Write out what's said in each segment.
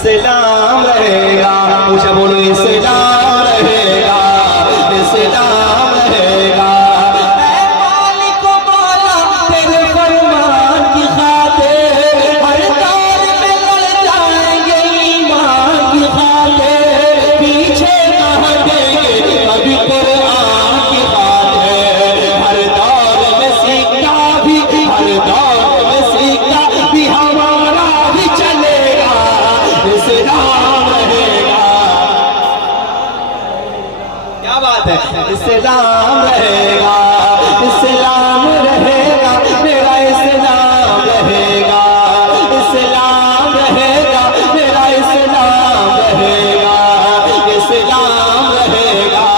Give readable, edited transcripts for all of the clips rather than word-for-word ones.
اسلام رہے گا، اونچا بولو اسلام رہے گا، اسلام رہے گا۔ اے مالک و مولا تیرے فرمان کی خاطر ہر دور میں لڑ جائیں گے ایمان کی خاطر، پیچھے نہ ہٹیں گے کبھی قرآن کی خاطر، ہر دور میں سیکھا بھی، ہر دور میں سیکھا بھی ہمارا بھی چلے گا، اسلام رہے گا۔ کیا بات ہے؟ اسلام رہے گا، اسلام رہے گا، میرا اسلام رہے گا، اسلام رہے گا، میرا اسلام رہے گا، اسلام رہے گا۔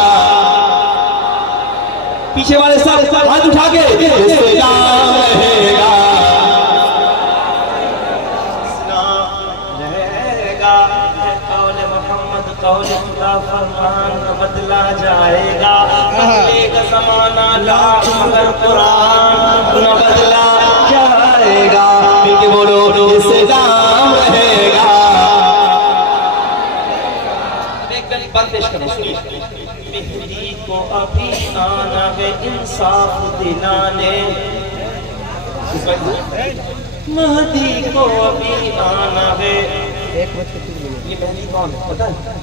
پیچھے والے سب ہاتھ اٹھا کے اسلام رہے گا، اسلام رہے گا۔ قول محمد قول خدا فرمان نہ بدلا جائے گا، بدلے کا زمانہ لا مگر قرآن نہ بدلا جائے گا۔ مل کے بولو اسلام رہے گا۔ ایک گلی بات پیش کرنا سنیے۔ مہدی کو ابھی آنا ہے انصاف دلانے، مہدی کو ابھی آنا ہے۔ یہ مہدی کون ہے پتہ ہے؟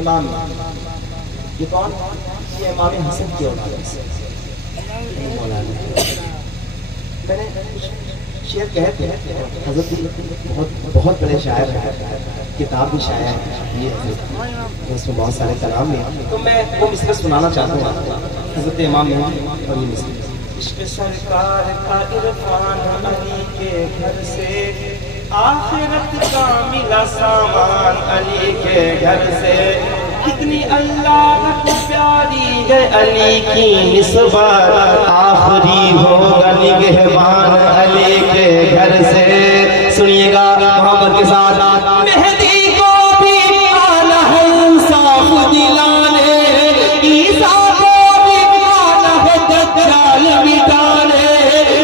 امام، یہ کون؟ یہ امام حسن کی اولاد ہے۔ مولانا میں نے شعر کہتے ہیں، حضرت بہت بڑے شاعر ہیں، کتاب بھی شائع ہے یہ حضرت، اس میں بہت سارے کلام ہیں، تو میں وہ مصرع سنانا چاہتا ہوں حضرت امام مہدی اور یہ مصرع۔ عشق سرکار کا عرفان علی کے گھر سے، آخرت کا ملا سامان علی کے گھر سے، کتنی اللہ کو پیاری ہے علی کی نسبت، آخری ہوگا نگہبان علی کے گھر سے۔ سنیے گا محمد کے ساتھ، مہدی کو بھی آنا ہے انصاف دلانے، عیسیٰ کو بھی آنا ہے دجال مٹانے،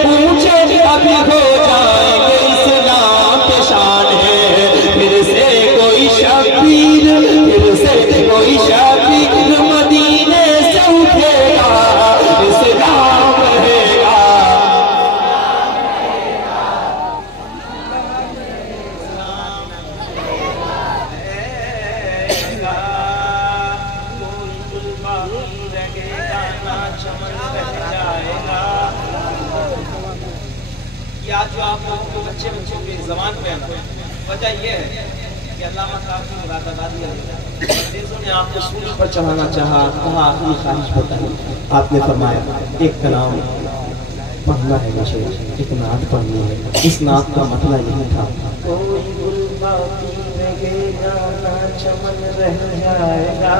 اونچے ابھی ہو جائیں گے اسلام کے شان ہے، پھر سے کوئی شبیر، پھر سے کوئی شبیر مدینے سے اٹھے گا، اسلام رہے گا۔ جو آپ لوگوں کو بچوں کی زبان پہ آنا، وجہ یہ ہے کہ علامہ صاحب کی مرادآبادی انگریزوں نے آپ کو سولی پر چڑھانا چاہا، کہا آخری خواہش بتائی، آپ نے فرمایا ایک کلام پڑھنا ہے مجھے، ایک نعت پڑھنی ہے۔ اس نعت کا مسئلہ یہی تھا، کوئی گل باقی رہے گا نہ چمن رہ جائے گا،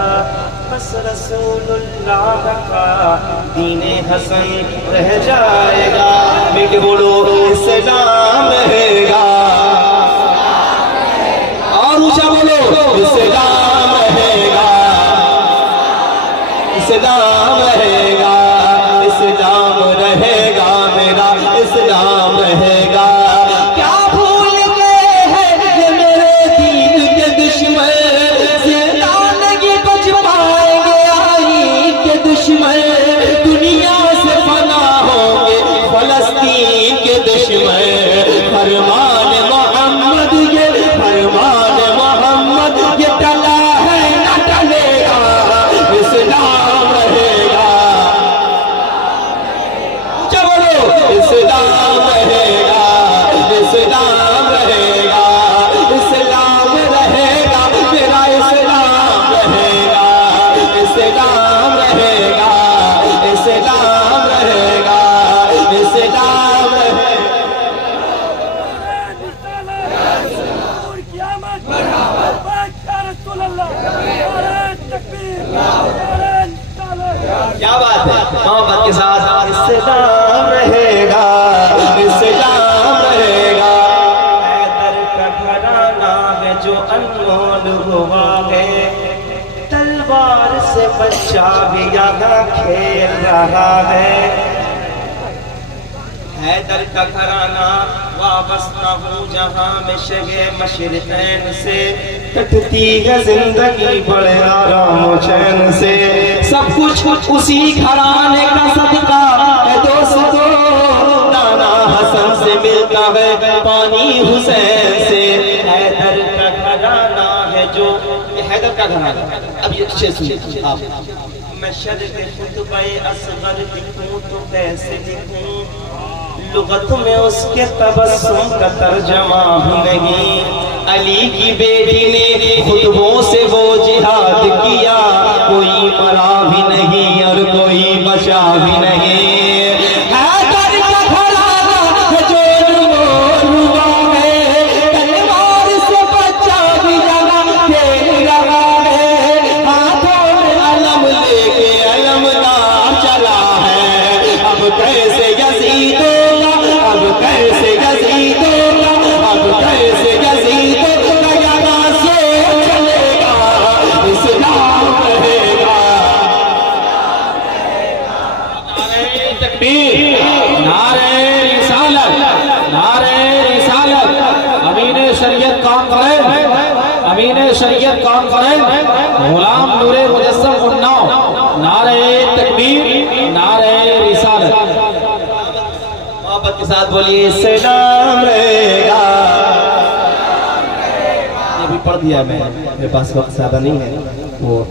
بس رسول اللہ کا دین حسن رہ جائے گا۔ مل کے بولو اسلام رہے گا، اور اونچا بولو اسلام رہے گا، اسلام رہے گا، اسلام رہے گا، میرا اسلام رہے گا۔ کیا بھول گئے ہیں یہ میرے دین کے دشمن، زندہ نہیں بچ پائیں گے آئین کے دشمن، دنیا سے فنا ہوں گے فلسطین کے دشمن، فرمان محمد یہ فرمان محمد یہ ٹلا ہے نہ ٹلے گا، اسلام رہے گا۔ چلو اسلام رہے گا، اسلام رہے گا، اسلام رہے گا، میرا اسلام رہے گا، اسلام رہے گا، اسلام رہے گا، اسلام رہے گا۔ کیا بات ہے؟ محمد کے ساتھ اسلام رہے گا، اسلام رہے گا۔ حیدر کا گھرانہ ہے جو انمول ہوا ہے، تلوار سے بچہ بھی یہاں کھیل رہا ہے۔ حیدر کا گھرانہ وابستہ ہوں جہاں میں شگے مشرقین سے، کٹتی ہے زندگی بڑے آرام و چین سے، سب کچھ اسی گھرانے کا صدقہ ہے دوستو، نانا حسن سے ملتا ہے پانی حسین سے، حیدر کا گھرانہ ہے جو، یہ حیدر کا گھرانہ، اب یہ اچھے سنیے آپ، میں شرق خطبہ اصغر لکھوں تو کیسے لکھوں، لغت میں اس کے تبسم کا ترجمہ بھی نہیں، علی کی بیٹی نے خطبوں سے وہ جہاد کیا، کوئی مرا بھی نہیں اور کوئی بچا بھی نہیں، حیدر کا گھرانہ ہے جو نمور ہوا ہے، تلوار سے بچہ بھی جگہ کھیل رہا ہے، ہاتھوں میں علم لے کے علمدار چلا ہے، اب کیسے یزید ہوگا، اب کیسے یزید ہوگا، اب کیسے یزید ہوگا، یہاں سے چلے گا اسلام رہے گا، نعرہ تکبیر، نعرہ رسالت، نعرہ رسالت، امین شریعت کانفرنس، امین شریعت کانفرنس، غلام نور مجسم اناؤ، نعرہ تکبیر، نعرہ رسالت، محبت کے ساتھ بولیے سلام رہے گا، یہ بھی پڑھ دیا میں، میرے پاس وقت زیادہ نہیں ہے، وہ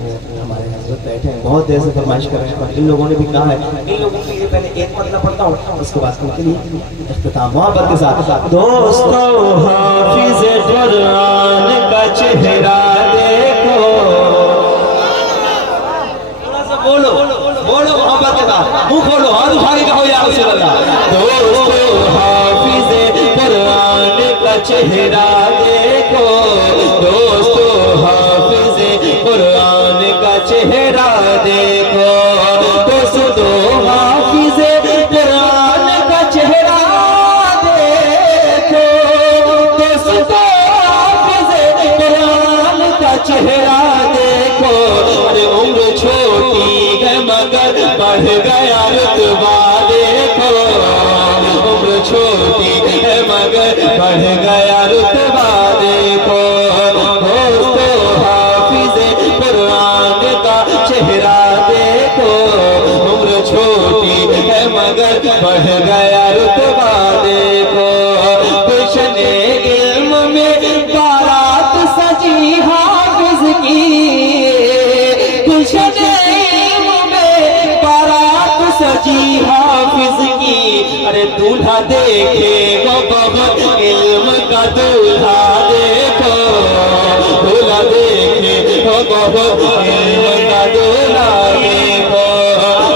ہمارے حضرت بیٹھے ہیں بہت دیر سے فرمائش کر رہے ہیں، اور ان لوگوں نے بھی کہا ہے، ان لوگوں کے لیے پہلے ایک مطلب پڑھتا ہوں، اس کے بعد ان کے لیے اختتام، محبت کے ساتھ، دوستو حافظ قرآن کا چہرہ دیکھو، تھوڑا سا بولو بولو محبت کے ساتھ، منہ کھولو، ہاتھ اٹھا کے کہو یا رسول اللہ، دوستو حافظ قرآن کا چہرہ دیکھو، دوستو حافظ قرآن کا چہرہ دیکھو، دوستو حافظ قرآن کا چہرہ دیکھو، دوستو حافظ قرآن کا چہرہ دیکھو، ارے عمر چھوٹی ہے مگر بڑھ گیا رتبہ دیکھو، عمر چھوٹی ہے مگر بڑھ گیا رتبہ دیکھو، دوستو حافظ قرآن کا چہرہ دیکھو، عمر چھوٹی ہے مگر بڑھ گیا رتبہ دیکھو، گلشن علم میں بارات سجی حافظ کی، گلشن علم میں بارات سجی حافظ کی، ارے دولہا دیکھے وہ بہت علم کا دولہا دیکھو، دولہا دیکھے وہ بہت علم کا دولہا دیکھو،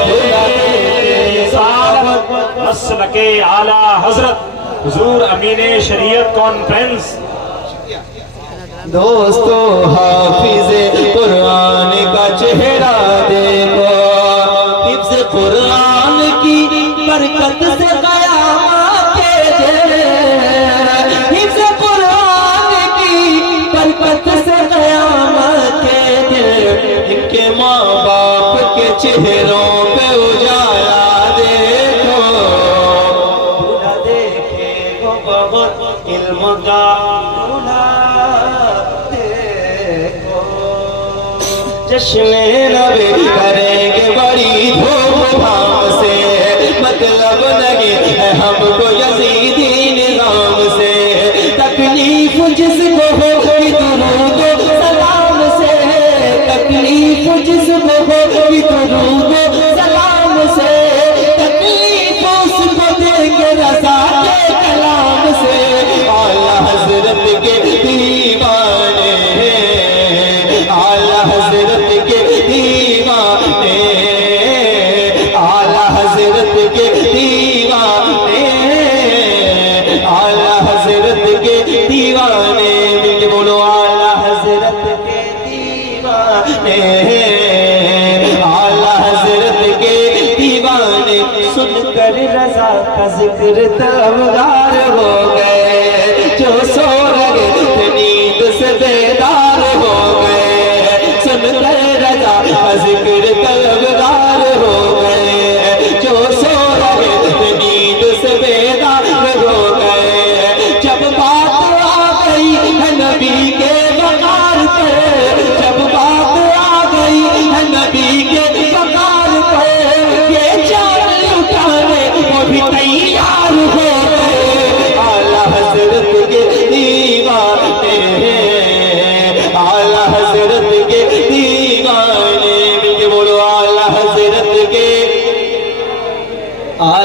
دولہا دیکھے صاحب مسلک اعلیٰ حضرت حضور امین شریعت کانفرنس، دوستو حافظ قرآن کا چہرہ دیکھو، حفظ قرآن کی برکت سے قیامت کے دن، حفظ قرآن کی برکت سے قیامت کے دن، ان کے ماں باپ کے چہروں پہ اجالا دیکھو، دولہا دیکھے وہ بہت علم کا دولہا دیکھو، جشن نبی کریں گے بڑی دھوم دھام سے، مطلب نہیں ہے ہم کو یزیدی نظام سے، تکلیف جس کو ہوگی درود و سلام سے، تکلیف جس کو ہوگی درود و سلام سے، تکلیف اس کو دیں گے رضا کے کلام سے، اعلیٰ حضرت کے دیوانے، اعلیٰ حضرت کے دیوانے، اعلیٰ حضرت کے دیوانے، اعلیٰ حضرت کے دیوانے، مل کے بولو اعلیٰ حضرت کے دیوانے، اعلیٰ حضرت کے دیوانے، سن کر رضا کا ذکر طلبگار ہو گئے، جو سو رہے تھے نیند سے بیدار ہو گئے، سن کر رضا کا ذکر طلبگار ہو گئے، جو سو رہے تھے نیند سے بیدار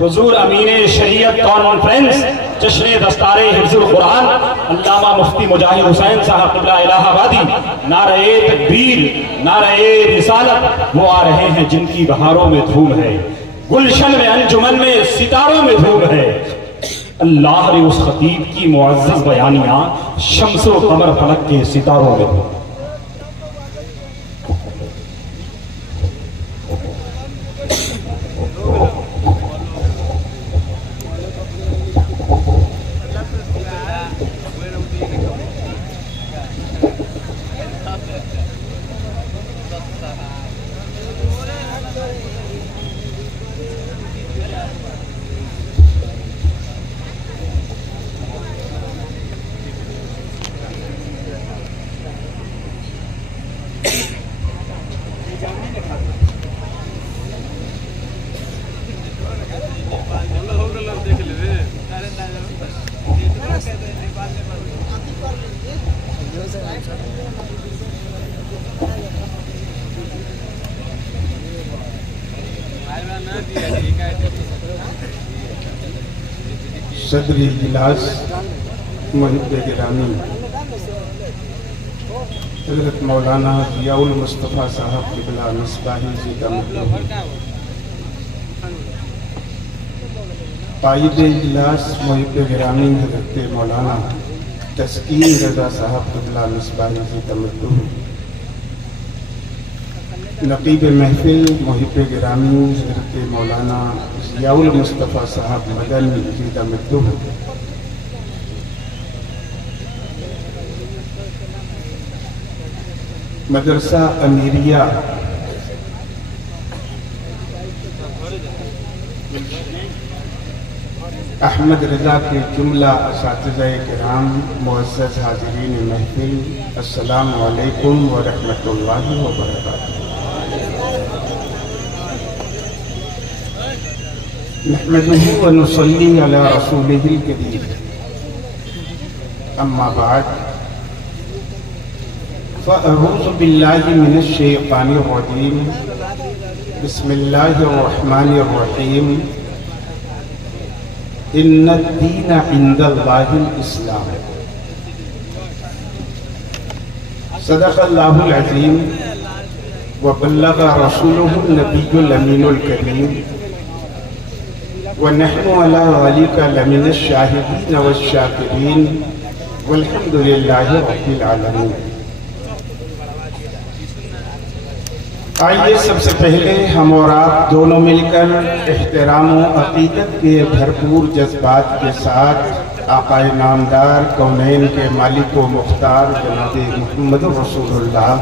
حضور امین شریعت کانفرنس جشن دستار حفظ القرآن علامہ مفتی مجاہد حسین صاحب قبلہ الہ آبادی، نعرہ تکبیر، نعرہ رسالت، وہ آ رہے ہیں جن کی بہاروں میں دھوم ہے، گلشن میں انجمن میں ستاروں میں دھوم ہے۔ اللہ نے اس خطیب کی معزز بیانیاں شمس و قمر فلک کے ستاروں میں دھوم۔ صدر اجلاس محب گرامی حضرت مولانا ضیاء المصطفیٰ صاحب قبلہ مصباحی زیدہ مطلوب، قائد اجلاس محب گرامی حضرت مولانا تسکین رضا صاحب قبلہ مصباحی زیدہ مطلوب، نقیب محفل محب گرامی حضرت مولانا ضیاء المصطفیٰ صاحب مدنی زیدہ مطلوب، مدرسہ امیریہ احمد رضا کے جملہ اساتذہ کرام، معزز حاضرین محفل، السلام علیکم ورحمۃ اللہ وبرکاتہ۔ نحمده ونصلي على رسوله الكريم، اما بعد، فأعوذ بالله من الشيطان الرجيم، بسم الله الرحمن الرحيم، إن الدين عند الله الإسلام، صدق الله العظيم وبلغ رسوله النبي الأمين الكريم، ونحن على ذلك لمن الشاهدين والشاكرين، والحمد لله رب العالمين۔ آئیے سب سے پہلے ہم اور آپ دونوں مل کر احترام و عقیدت کے بھرپور جذبات کے ساتھ آقا نامدار کونین کے مالک و مختار جناب محمد رسول اللہ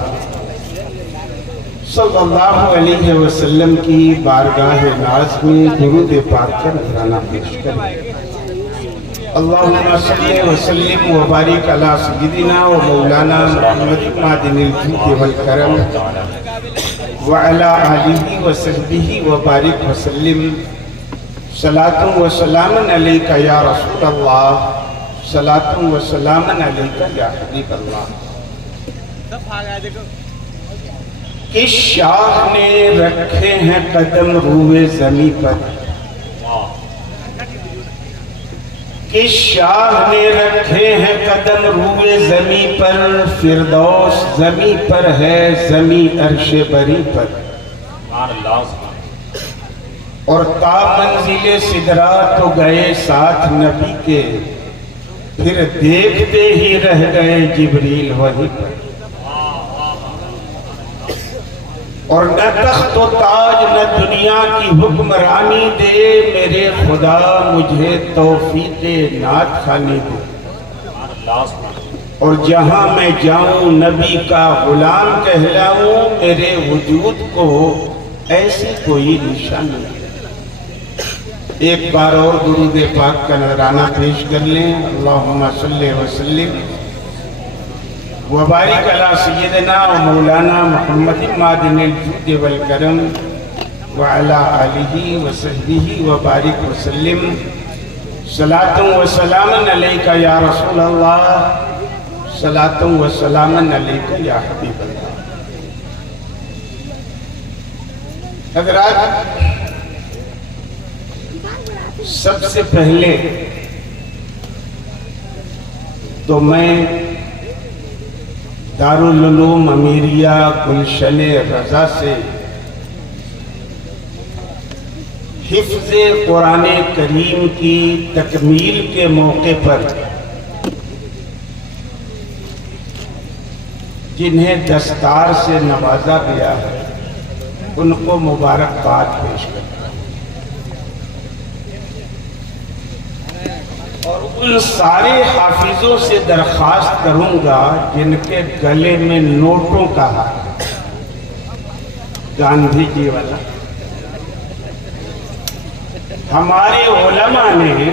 صلی اللہ علیہ وسلم کی بارگاہ ناز میں درود پاک کا نذرانہ پیش کریں۔ اللہم صلی وسلم وبارک علی سیدنا و مولانا محمد معدن الجود والکرم وعلی آلہ وصحبہ وبارک وسلم، صلاۃ و سلام علیک یا رسول اللہ، صلاۃ و سلام علیک یا حبیب اللہ۔ کس شاہ نے رکھے ہیں قدم روئے زمیں پر، کس شاہ نے رکھے ہیں قدم روئے زمیں پر، فردوس زمیں پر ہے زمیں عرش بری پر، اور تا منزل سدرا تو گئے ساتھ نبی کے، پھر دیکھتے ہی رہ گئے جبریل وہیں پر، اور نہ تخت و تاج نہ دنیا کی حکمرانی دے، میرے خدا مجھے توفیق نعت خوانی دے، اور جہاں میں جاؤں نبی کا غلام کہلاؤں، میرے وجود کو ایسی کوئی نشانی دے۔ ایک بار اور درود پاک کا نذرانہ پیش کر لیں۔ اللہم صلی وسلم وبارک علی سیدنا و مولانا محمد معدن الجود والکرم وعلی آلہ وصحبہ وبارک وسلم، صلاۃ و سلام علیک یا رسول اللہ، صلاۃ و سلام علیک یا حبیب اللہ۔ حضرات، سب سے پہلے تو میں دارالعلوم امیریہ گلشن رضا سے حفظ قرآن کریم کی تکمیل کے موقع پر جنہیں دستار سے نوازا گیا ہے ان کو مبارکباد پیش کرتا ہوں، اور ان سارے حافظوں سے درخواست کروں گا جن کے گلے میں نوٹوں کا ہار، گاندھی جی والا، ہمارے علماء نے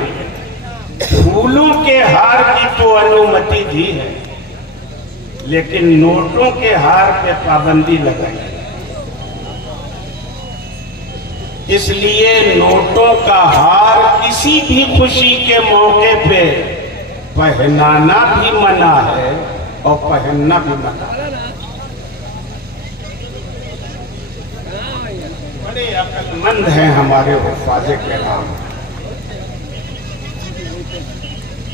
پھولوں کے ہار کی تو انومتی دی ہے لیکن نوٹوں کے ہار پہ پابندی لگائی ہے، اس لیے نوٹوں کا ہار کسی بھی خوشی کے موقع پہ پہنانا بھی منع ہے اور پہننا بھی منع ہے۔ بڑے عقل مند ہیں ہمارے حفاظ کرام،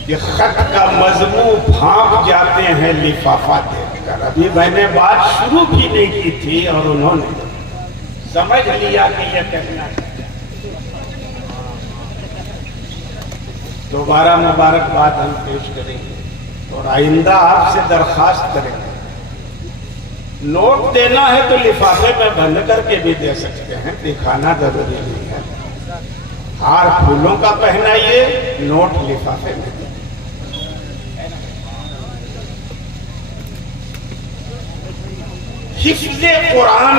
یہ خط کا مضمون بھانپ جاتے ہیں لفافہ دیکھ کر۔ ابھی میں نے بات شروع بھی نہیں کی تھی اور انہوں نے سمجھ لیا کہ یہ کہنا ہے۔ دوبارہ مبارکباد ہم پیش کریں گے اور آئندہ آپ سے درخواست کریں گے، نوٹ دینا ہے تو لفافے میں بند کر کے بھی دے سکتے ہیں، دکھانا ضروری نہیں ہے۔ ہار پھولوں کا پہنائیے، نوٹ لفافے میں دیں۔ حفظ قرآن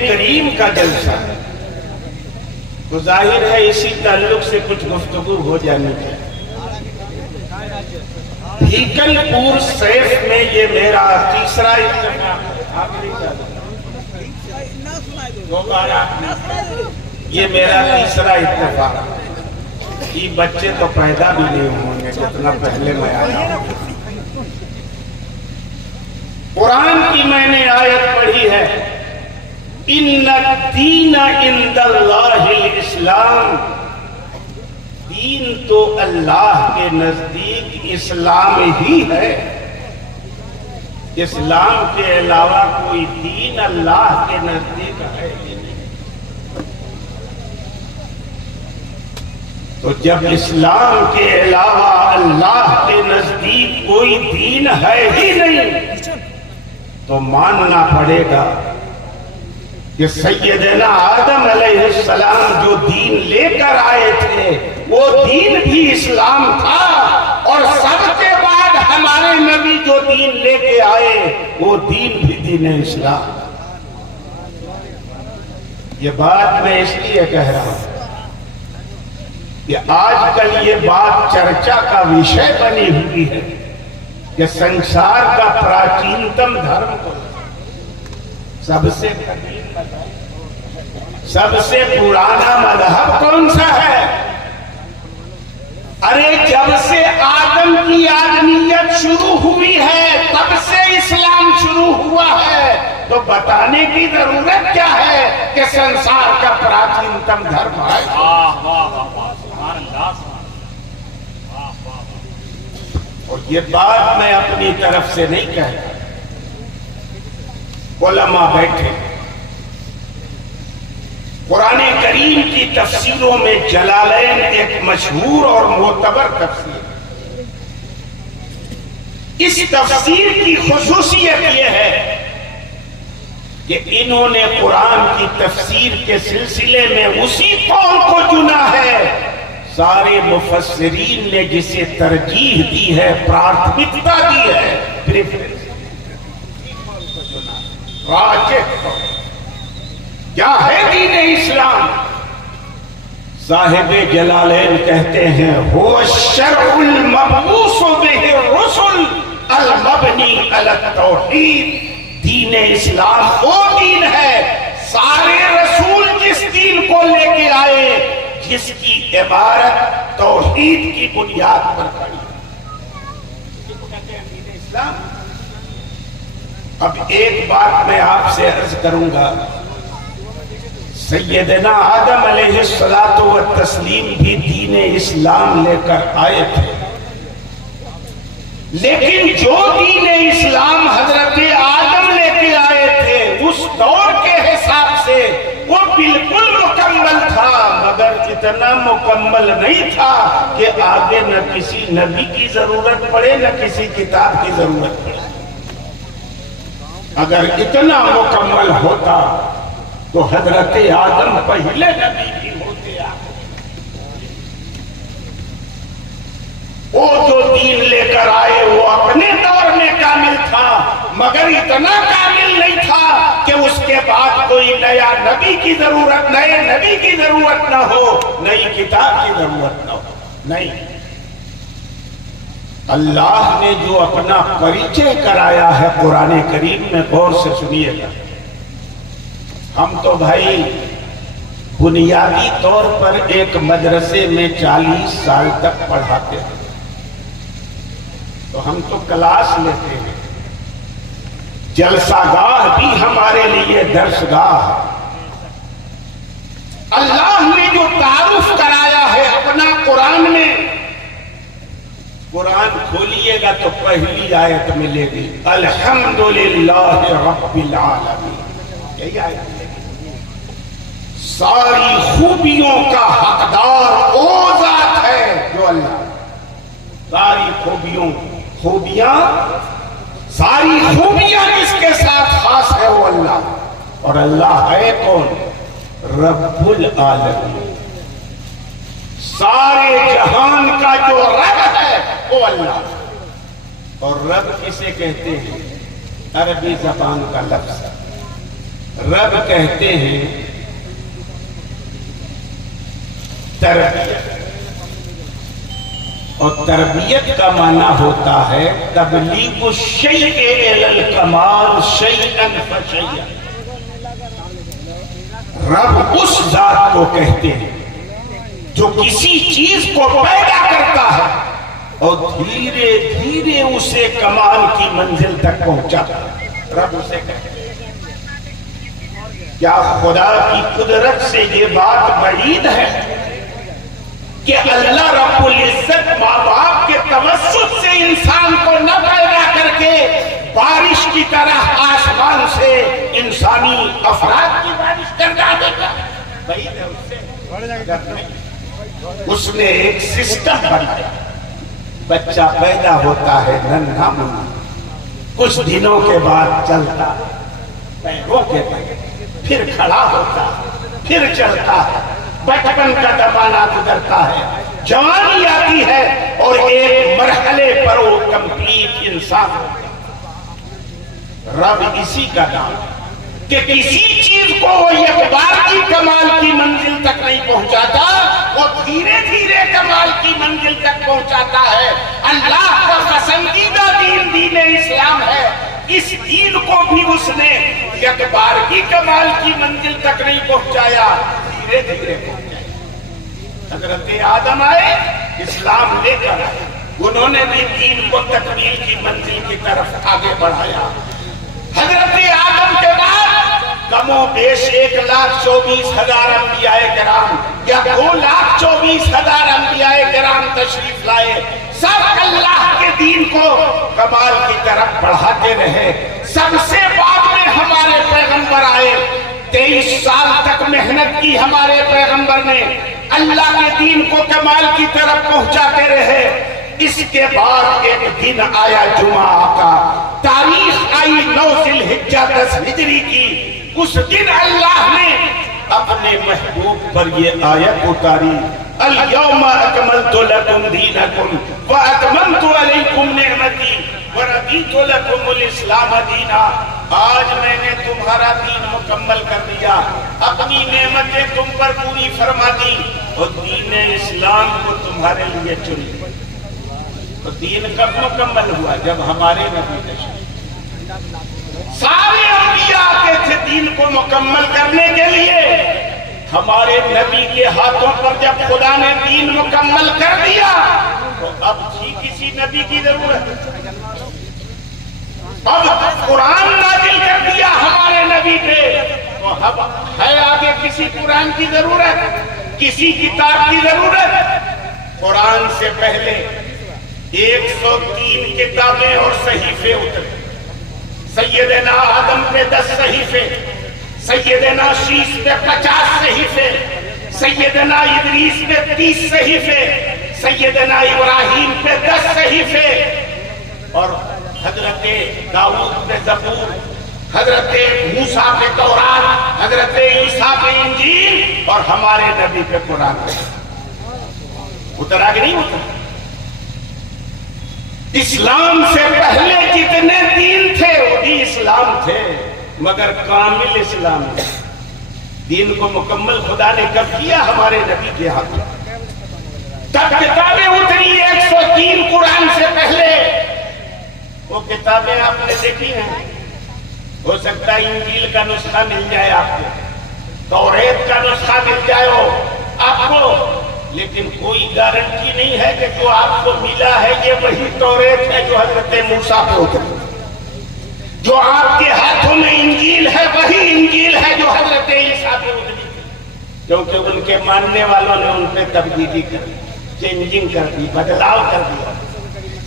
کریم کا جلسہ ہے تو ظاہر ہے اسی تعلق سے کچھ گفتگو ہو جانی چاہیے۔ بھیکن پور سیف میں یہ میرا تیسرا اتفاق ہے، یہ میرا تیسرا اتفاق، یہ بچے تو پیدا بھی نہیں ہوں گے جتنا پہلے میں آیا ہوں۔ قرآن کی میں نے آیت پڑھی ہے، ان الدین عند اللہ الاسلام، دین تو اللہ کے نزدیک اسلام ہی ہے، اسلام کے علاوہ کوئی دین اللہ کے نزدیک ہے ہی نہیں۔ تو جب اسلام کے علاوہ اللہ کے نزدیک کوئی دین ہے ہی نہیں تو ماننا پڑے گا کہ سیدنا آدم علیہ السلام جو دین لے کر آئے تھے وہ دین بھی اسلام تھا، اور سب کے بعد ہمارے نبی جو دین لے کے آئے وہ دین بھی دین اسلام۔ یہ بات میں اس لیے کہہ رہا ہوں کہ آج کل یہ بات چرچا کا وشے بنی ہوئی ہے کہ سنسار کا پراچینتم دھرم کو سب سے قدیم سب سے پرانا مذہب کون سا ہے؟ ارے جب سے آدم کی آدمیت شروع ہوئی ہے تب سے اسلام شروع ہوا ہے، تو بتانے کی ضرورت کیا ہے کہ سنسار کا پراچینتم دھرم ہے۔ اور یہ بات میں اپنی طرف سے نہیں کہتا، علماء بیٹھے قرآن کریم کی تفسیروں میں جلالین ایک مشہور اور معتبر تفسیر، اس تفسیر کی خصوصیت یہ ہے کہ انہوں نے قرآن کی تفسیر کے سلسلے میں اسی قول کو چنا ہے سارے مفسرین نے جسے ترجیح دی ہے، پراتھمکتا دی ہے، پریفرنس راجح کیا ہے دین اسلام۔ صاحب جلالین کہتے ہیں هو الشرع المبعوث به الرسل المبنی علی التوحید، دین اسلام وہ دین ہے سارے رسول جس دین کو لے کے آئے جس کی عبارت توحید کی بنیاد پر کھڑی ہے۔ اب ایک بات میں آپ سے عرض کروں گا، سیدنا آدم علیہ الصلوۃ والتسلیم بھی دین اسلام لے کر آئے تھے، لیکن جو دین اسلام حضرت آدم لے کے آئے تھے اس دور کے حساب سے وہ بالکل مکمل تھا، مگر اتنا مکمل نہیں تھا کہ آگے نہ کسی نبی کی ضرورت پڑے نہ کسی کتاب کی ضرورت پڑے۔ اگر اتنا مکمل ہوتا تو حضرت آدم پہلے نبی بھی ہوتے۔ وہ جو دین لے کر آئے وہ اپنے دور میں کامل تھا، مگر اتنا کامل نہیں تھا کہ اس کے بعد کوئی نیا نبی کی ضرورت، نئے نبی کی ضرورت نہ ہو، نئی کتاب کی ضرورت نہ ہو۔ نہیں، اللہ نے جو اپنا پریچے کرایا ہے قرآن کریم میں، غور سے سنیے گا۔ ہم تو بھائی بنیادی طور پر ایک مدرسے میں 40 سال تک پڑھاتے ہیں، تو ہم تو کلاس لیتے ہیں، جلسہ گاہ بھی ہمارے لیے درس گاہ۔ اللہ نے جو تعارف کرایا ہے اپنا قرآن میں، قرآن کھولیے گا تو پہلی آیت ملے گی الحمدللہ رب العالمین، یہی آیت ملے گی۔ ساری خوبیوں کا حقدار وہ ذات ہے جو اللہ، ساری ساری خوبیاں جس کے ساتھ خاص ہے وہ اللہ، اور اللہ ہے کون؟ رب العالمین، سارے جہان کا جو رب ہے وہ اللہ۔ اور رب کسے کہتے ہیں؟ عربی زبان کا لفظ رب کہتے ہیں تربیت، اور تربیت کا معنی ہوتا ہے تبلیغ الشیء الی الکمال شیئا فشیئا۔ رب اس ذات کو کہتے ہیں جو کسی چیز کو پیدا کرتا ہے اور دھیرے دھیرے اسے کمال کی منزل تک پہنچاتا ہے، رب اسے کہتے ہیں۔ کیا خدا کی قدرت سے یہ بات بعید ہے کہ اللہ رب العزت ماں باپ کے توسط سے انسان کو نہ پیدا کر کے بارش کی طرح آسمان سے انسانی افراد کی بارش کر دے گا؟ بعید ہے اس نے ایک سسٹم بنایا، بچہ پیدا ہوتا ہے ننھا منھا، کچھ دنوں کے بعد چلتا، پیروں کے پیر، پھر کھڑا ہوتا، پھر چلتا ہے، بچپن کا زمانہ گزرتا ہے، جوانی آتی ہے اور ایک مرحلے پر وہ کمپلیٹ انسان ہوتا ہے۔ رب اسی کا نام کہ کسی چیز کو وہ ایک بار کی کمال کی منزل تک نہیں پہنچاتا، وہ دھیرے دھیرے کمال کی منزل تک پہنچاتا ہے۔ اللہ کا پسندیدہ دین دین اسلام ہے، اس دین کو بھی اس نے ایک بار کی کمال کی منزل تک نہیں پہنچایا، دھیرے دھیرے پہنچایا۔ حضرت آدم آئے، اسلام لے کر آئے، انہوں نے بھی دین کو تکمیل کی منزل کی طرف آگے بڑھایا۔ حضرت آدم کے بعد کم و بیش 1,24,000 انبیاء کرام یا 2,24,000 انبیاء کرام تشریف لائے، سب اللہ کے دین کو کمال کی طرف بڑھاتے رہے۔ سب سے بعد میں ہمارے پیغمبر آئے، 23 سال تک محنت کی ہمارے پیغمبر نے، اللہ کے دین کو کمال کی طرف پہنچاتے رہے۔ اس کے بعد ایک دن آیا جمعہ کا، تاریخ آئی 9 ذی الحجہ 10 ہجری کی، اس دن اللہ نے اپنے محبوب پر یہ آیت اتاری اليوم اکملت لکم دینکم واتممت علیکم نعمتی ورضیت لکم الاسلام دینا۔ آج میں نے تمہارا دین مکمل کر دیا، اپنی نعمتیں تم پر پوری فرما دی اور دین اسلام کو تمہارے لیے چن لیا۔ تو دین کب مکمل ہوا؟ جب ہمارے نبی تشریف، سارے انبیاء آتے تھے دین کو مکمل کرنے کے لیے، ہمارے نبی کے ہاتھوں پر جب خدا نے دین مکمل کر دیا تو اب تھی کسی نبی کی ضرورت؟ اب قرآن نازل کر دیا ہمارے نبی پہ تو اب ہے آگے کسی قرآن کی ضرورت، کسی کتاب کی ضرورت؟ قرآن سے پہلے 103 کتابیں اور صحیفے اترے. سیدنا آدم پہ 10 صحیفے، سیدنا شیش پہ 50 صحیفے، سیدنا ادریس پہ 30 صحیفے، سیدنا ابراہیم پہ 10 صحیفے، اور حضرت داؤد پہ زبور، حضرت موسیٰ پہ تورات، حضرت عیسیٰ پہ انجیل، اور ہمارے نبی پہ قرآن اترا کہ نہیں اترا؟ اسلام سے پہلے جتنے دین تھے وہ بھی اسلام تھے، مگر کامل اسلام تھے. دین کو مکمل خدا نے کب کیا؟ ہمارے نبی کے ہاتھ. تب کتابیں اتری 103 قرآن سے پہلے. وہ کتابیں آپ نے دیکھی ہیں؟ ہو سکتا ہے انجیل کا نسخہ مل جائے آپ کو، توریت کا نسخہ مل جائے ہو آپ کو، لیکن کوئی گارنٹی نہیں ہے کہ جو آپ کو ملا ہے یہ وہی توریت ہے جو حضرت موسیٰ پہ اتری. جو آپ کے ہاتھوں میں انجیل ہے وہی انجیل ہے جو حضرت عیسیٰ پہ اتری، کیونکہ ان کے ماننے والوں نے ان پہ تبدیلی کر دی، چینجنگ کر دی، بدلاؤ کر دیا.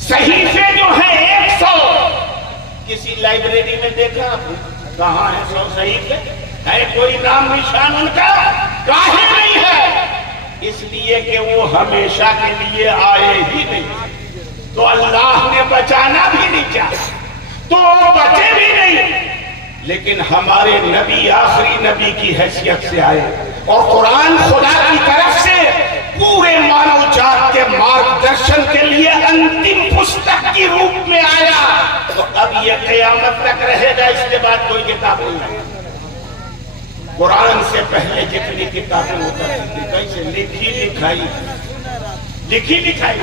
صحیفے جو ہیں 100، کسی لائبریری میں دیکھا کہاں ہے 100 صحیفے؟ ہے کوئی نام نشان ان کا؟ کاہے نہیں ہے؟ اس لیے کہ وہ ہمیشہ کے لیے آئے ہی نہیں، تو اللہ نے بچانا بھی نہیں چاہا تو وہ بچے بھی نہیں. لیکن ہمارے نبی آخری نبی کی حیثیت سے آئے، اور قرآن خدا کی طرف سے پورے مانو جات کے مارگ درشن کے لیے انتم پستک کی روپ میں آیا. تو اب یہ قیامت تک رہے گا، اس کے بعد کوئی کتاب نہیں ہے. قرآن سے پہلے جتنی کتابیں اترتی تھی کیسے لکھی لکھائی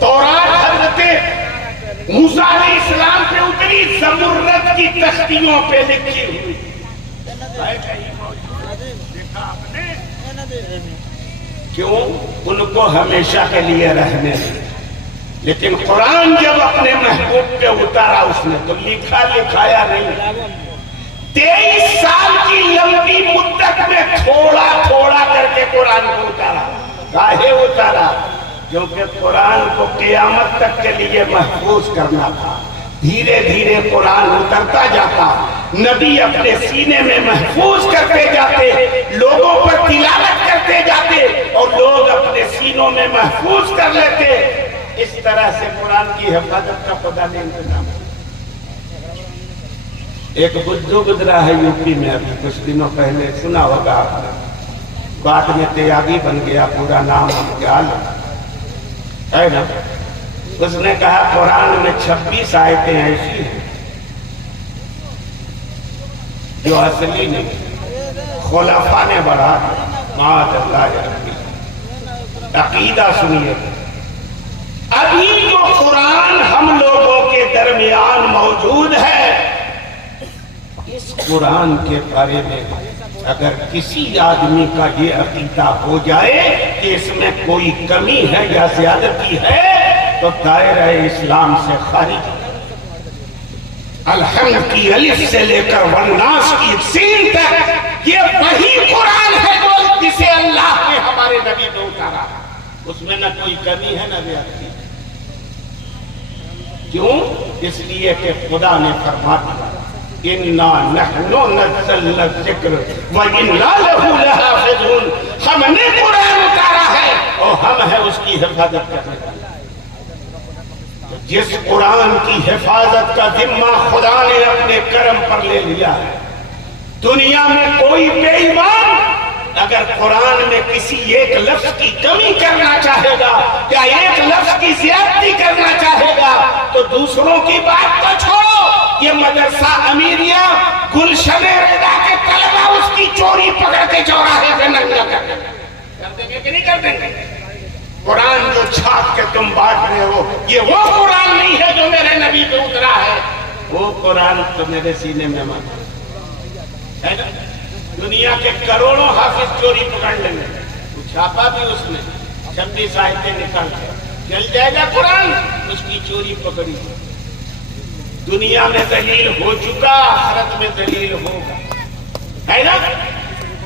تورات حضرت موسیٰ علیہ السلام پہ اتری، زمرد کی تختیوں پہ لکھی ہوئی. دیکھا آپ نے؟ کیوں؟ ان کو ہمیشہ کے لیے رہنے. لیکن قرآن جب اپنے محبوب پہ اتارا اس نے تو لکھا لکھایا نہیں. 23 سال کی لمبی مدت میں تھوڑا تھوڑا کر کے قرآن کو اتارا. کاہے اتارا؟ کیونکہ قرآن کو قیامت تک کے لیے محفوظ کرنا تھا. دھیرے دھیرے قرآن اترتا جاتا، نبی اپنے سینے میں محفوظ کرتے جاتے، لوگوں پر تلاوت کرتے جاتے، اور لوگ اپنے سینوں میں محفوظ کر لیتے. اس طرح سے قرآن کی حفاظت کا خدا نے انتظام. ایک بدھو گزرا ہے یوپی میں ابھی کچھ دنوں پہلے، سنا ہوگا آپ نے، بعد میں تیاگی بن گیا، پورا نام امتیال ہے نا. اس نے کہا قرآن میں 26 آیتیں ایسی ہیں جو اصلی نہیں، خلفاء نے بڑھا معاذ اللہ ربی. عقیدہ سنیے، ابھی جو قرآن ہم لوگوں کے درمیان موجود ہے، اس قرآن کے بارے میں اگر کسی آدمی کا یہ عقیدہ ہو جائے کہ اس میں کوئی کمی ہے یا زیادتی ہے تو دائرہ اسلام سے خارج. الحمد کی الف سے لے کر والناس کی سین تک یہ وہی قرآن ہے جسے اللہ نے ہمارے نبی کو اتارا. اس میں نہ کوئی کمی ہے نہ زیادتی. کیوں؟ اس لیے کہ خدا نے فرما دیا اِنَّا نَحْنُ نَزَّلْنَا الذِّكْرَ وَإِنَّا لَهُ لَحَافِظُونَ. ہم نے قرآن اتارا ہے اور ہم ہیں اس کی حفاظت کرنے والے. جس قرآن کی حفاظت کا ذمہ خدا نے اپنے کرم پر لے لیا ہے، دنیا میں کوئی بے ایمان اگر قرآن میں کسی ایک لفظ کی کمی کرنا چاہے گا یا ایک لفظ کی زیادتی کرنا چاہے گا تو دوسروں کی بات تو چھوڑو، یہ مدرسہ امیریہ گلشن رضا کے طلبہ اس کی چوری پکڑ کے چوراہے سے ننگا کر دیں گے کہ نہیں کر دیں گے؟ قرآن جو چھاپ کے تم بانٹ رہے ہو یہ وہ قرآن نہیں ہے جو میرے نبی پہ اترا ہے. وہ قرآن تو میرے سینے میں موجود ہے نا. دنیا کے کروڑوں حافظ چوری پکڑ لیں گے، چھاپا بھی اس نے 26 آیتیں نکال کے چل جائے گا قرآن، اس کی چوری پکڑی. دنیا میں دلیل ہو چکا، آخرت میں دلیل ہوگا، ہے نا.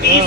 30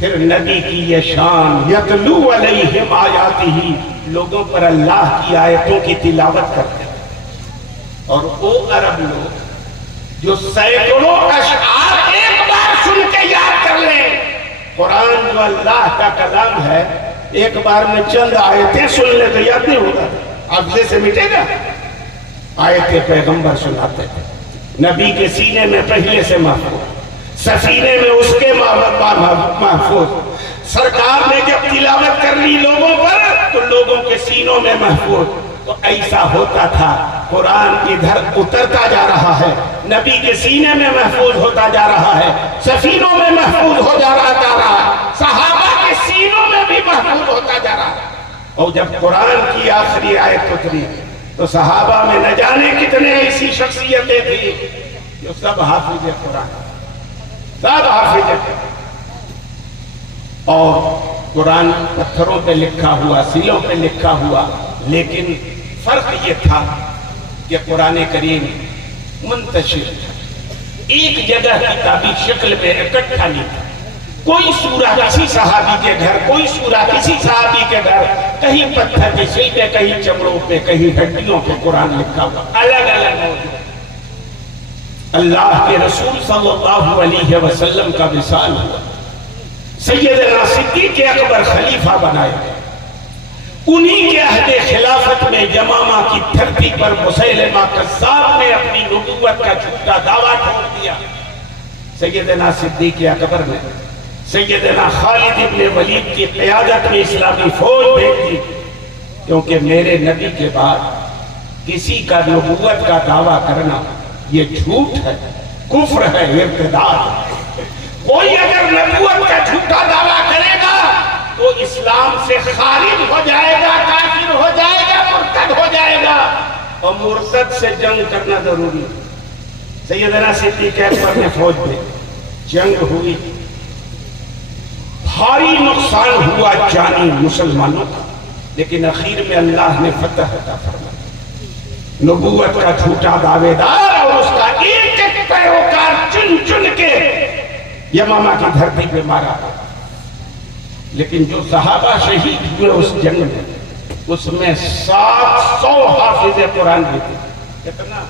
پھر نبی کی یہ شان یتلو علیہم آیاتہ، لوگوں پر اللہ کی آیتوں کی تلاوت کرتے ہیں. اور وہ عرب لوگ جو سینکڑوں اشعار ایک بار سن کے یاد کر لیں. قرآن جو اللہ کا کلام ہے، ایک بار میں چند آیتیں سن لے تو یاد نہیں ہوگا، حافظے سے مٹے گا. آیتیں پیغمبر سناتے تھے، نبی کے سینے میں پہلے سے محفوظ، سفینے میں اس کے محفوظ. سرکار نے جب تلاوت کر لی لوگوں پر تو لوگوں کے سینوں میں محفوظ. تو ایسا ہوتا تھا، قرآن ادھر اترتا جا رہا ہے، نبی کے سینے میں محفوظ ہوتا جا رہا ہے، سفینوں میں محفوظ ہو جا رہا ہے، صحابہ کے سینوں میں بھی محفوظ ہوتا جا رہا ہے. اور جب قرآن کی آخری آیت اتری تو صحابہ میں نہ جانے کتنے ایسی شخصیتیں تھیں جو سب حافظ قرآن، سب حافظ قرآن. اور قرآن پتھروں پہ لکھا ہوا، سیلوں پہ لکھا ہوا، لیکن فرق یہ تھا کہ قرآن کریم منتشر تھا، ایک جگہ کتابی شکل میں اکٹھا نہیں تھا. کوئی سورہ کسی صحابی کے گھر، کوئی سورہ کسی صحابی کے گھر، کہیں پتھر کے سل پہ، کہیں چمڑوں پہ، کہیں ہڈیوں پہ قرآن لکھا ہوا، الگ الگ موجود. اللہ کے رسول صلی اللہ علیہ وسلم کا وصال ہوا، سیدنا صدیق اکبر خلیفہ بنائے گئے. انہی کے عہد خلافت میں یمامہ کی دھرتی پر مسیلمہ کذاب نے اپنی نبوت کا جھوٹا دعویٰ ٹھوک دیا. سیدنا صدیق اکبر نے سیدنا خالد ابن ولید کی قیادت میں اسلامی فوج بھیج دی، کیونکہ میرے نبی کے بعد کسی کا نبوت کا دعویٰ کرنا یہ جھوٹ ہے، کفر ہے، ارتداد ہے. کوئی اگر نبوت کا جھوٹا دعویٰ کرے گا تو اسلام سے خارج ہو جائے گا، کافر ہو جائے گا، مرتد ہو جائے گا. اور مرتد سے جنگ کرنا ضروری ہے. سیدنا صدیق اکبر نے فوج میں جنگ ہوئی، بھاری نقصان ہوا جانی مسلمانوں کا، لیکن اخیر میں اللہ نے فتح عطا فرمائی. نبوت کا جھوٹا دعوے دار اور اس کا ایک ایک پیروکار چن چن کے یمامہ کی دھرتی پہ مارا. لیکن جو صحابہ شہید ہوئے اس جنگ میں، اس میں 700 حافظ قرآن بھی تھے. کتنا؟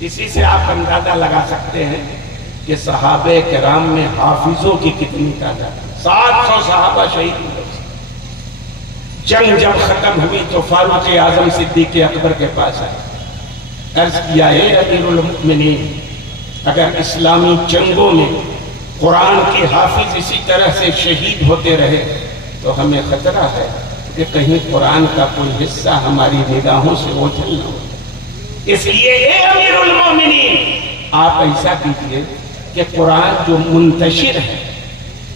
اسی سے آپ اندازہ لگا سکتے ہیں کہ صحابہ کرام میں حافظوں کی کتنی تعداد. 700 صحابہ شہید ہوئے. جنگ جب ختم ہوئی تو فاروق اعظم صدیق اکبر کے پاس آئے، عرض کیا اے امیر المؤمنین، اگر اسلامی جنگوں میں قرآن کے حافظ اسی طرح سے شہید ہوتے رہے تو ہمیں خطرہ ہے کہ کہیں قرآن کا کوئی حصہ ہماری نگاہوں سے اوجھل نہ ہو. اس لیے اے امیر المومنین، آپ ایسا کیجئے کہ قرآن جو منتشر ہے،